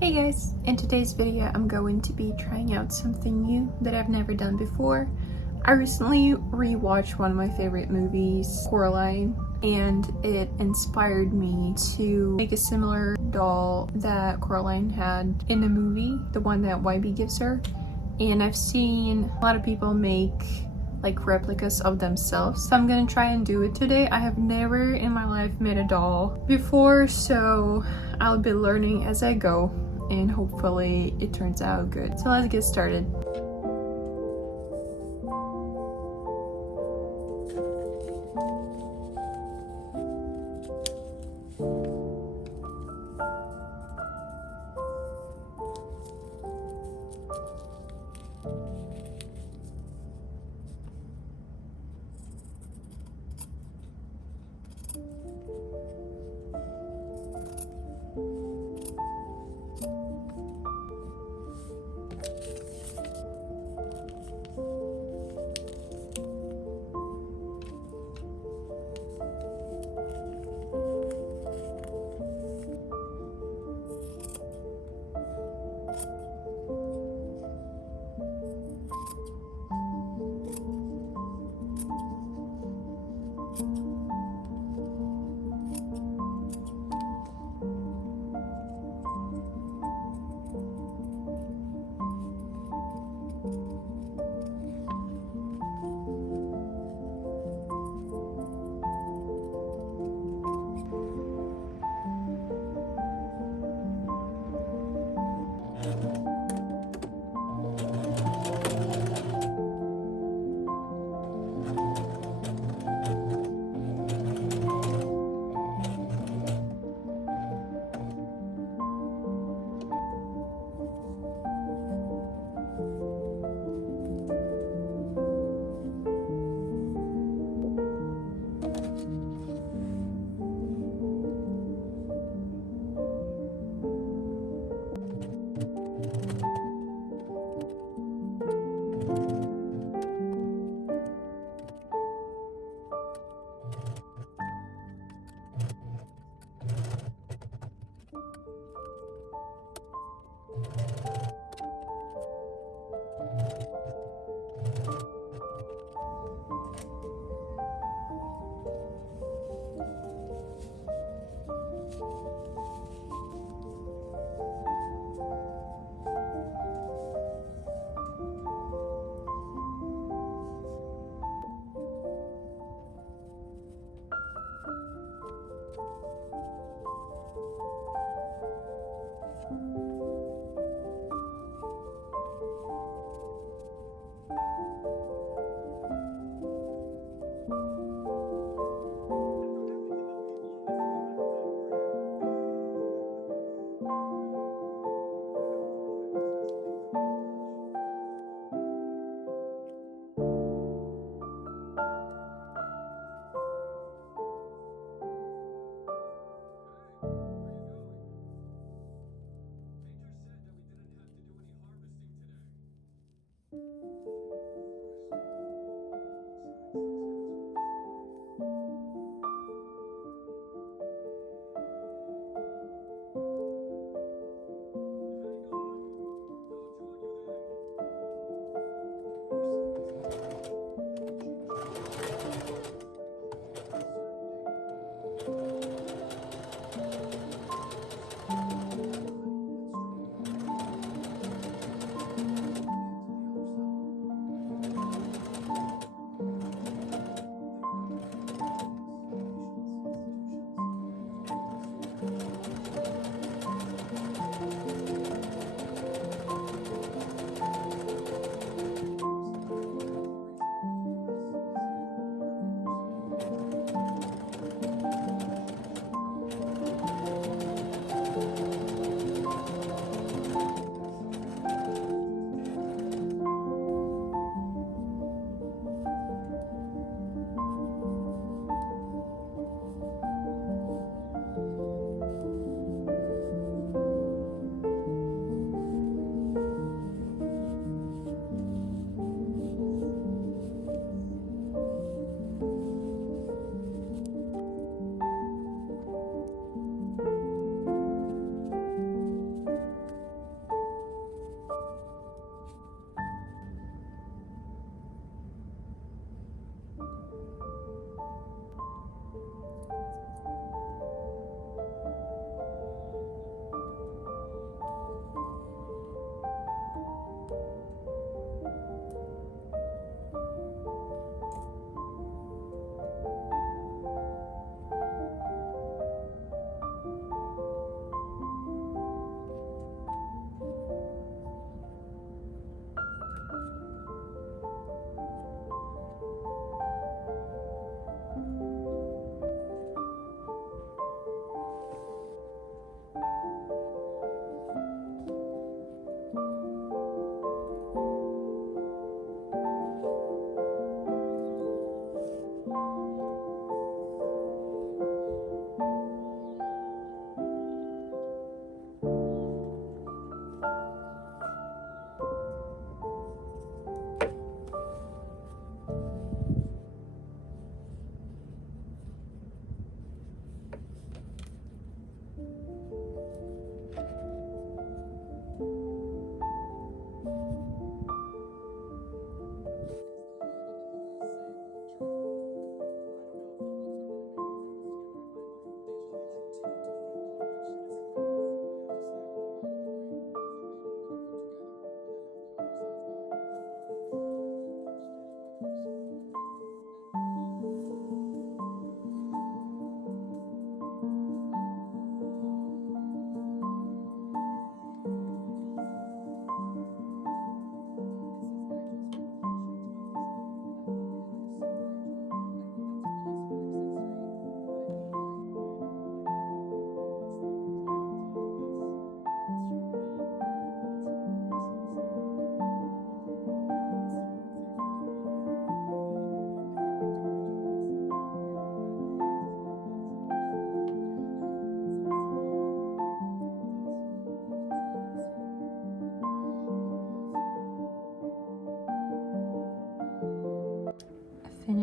Hey guys, in today's video I'm going to be trying out something new that I've never done before. I recently rewatched one of my favorite movies, Coraline, and it inspired me to make a similar doll that Coraline had in the movie, the one that YB gives her. And I've seen a lot of people make like replicas of themselves, so I'm gonna try and do it today. I have never in my life made a doll before, so I'll be learning as I go and hopefully it turns out good. So let's get started.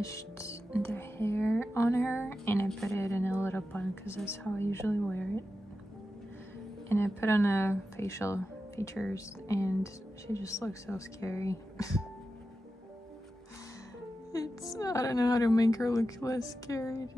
finished the hair on her and I put it in a little bun because that's how I usually wear it. And I put on a facial features and she just looks so scary. I don't know how to make her look less scary.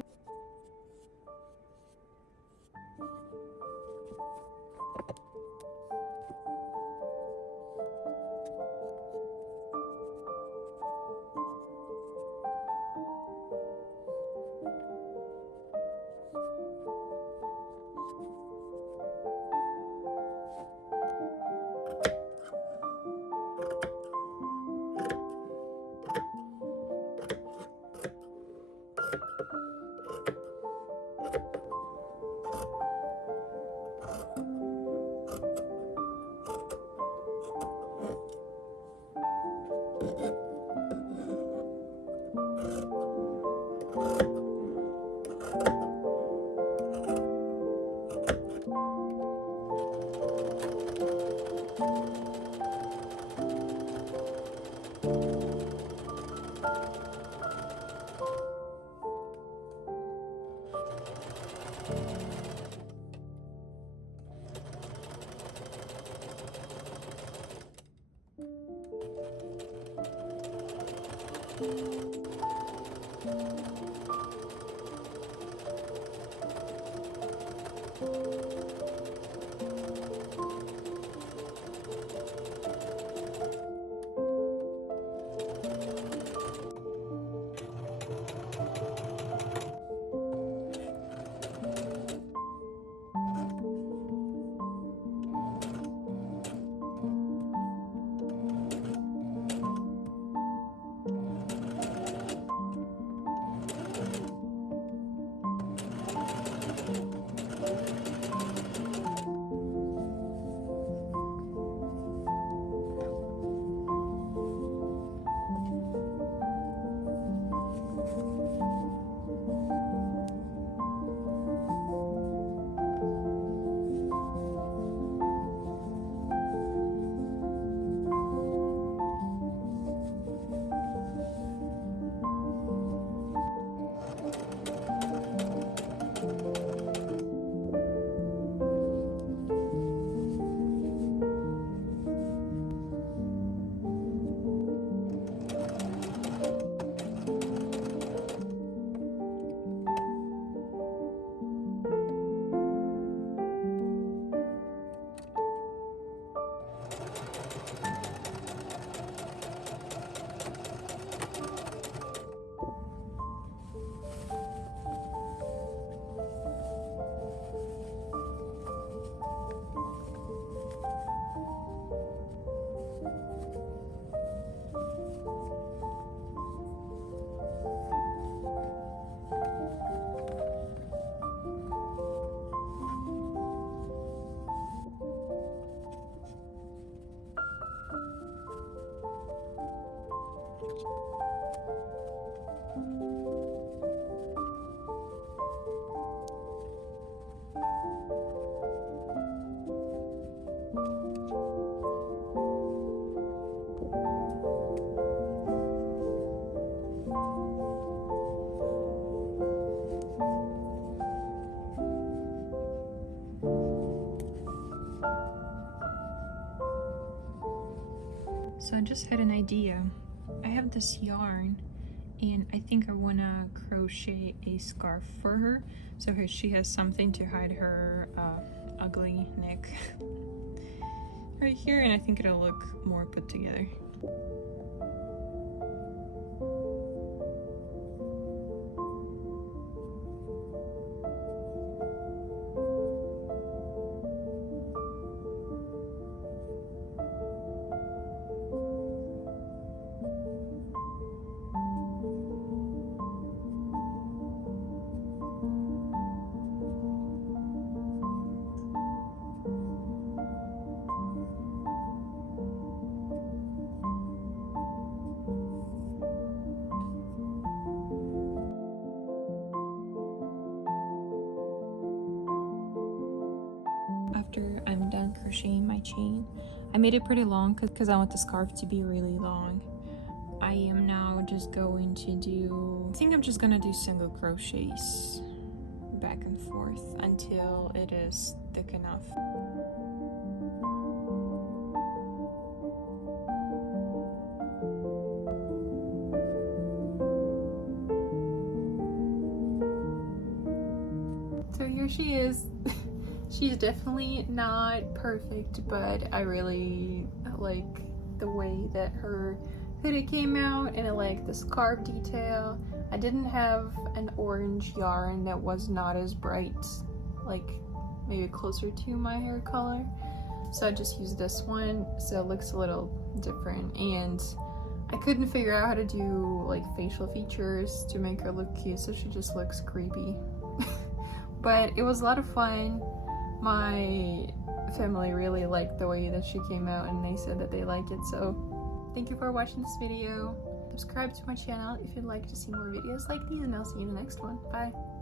So I just had an idea. I have this yarn and I think I want to crochet a scarf for her so she has something to hide her ugly neck right here, and I think it'll look more put together. After I'm done crocheting my chain, I made it pretty long because I want the scarf to be really long. I am now just going to do, I think I'm just gonna do single crochets back and forth until it is thick enough. So here she is. She's definitely not perfect, but I really like the way that her hoodie came out, and I like the scarf detail. I didn't have an orange yarn that was not as bright, like maybe closer to my hair color, so I just used this one, so it looks a little different. And I couldn't figure out how to do like facial features to make her look cute, so she just looks creepy. But it was a lot of fun. My family really liked the way that she came out, and they said that they like it, so thank you for watching this video. Subscribe to my channel if you'd like to see more videos like these, and I'll see you in the next one. Bye!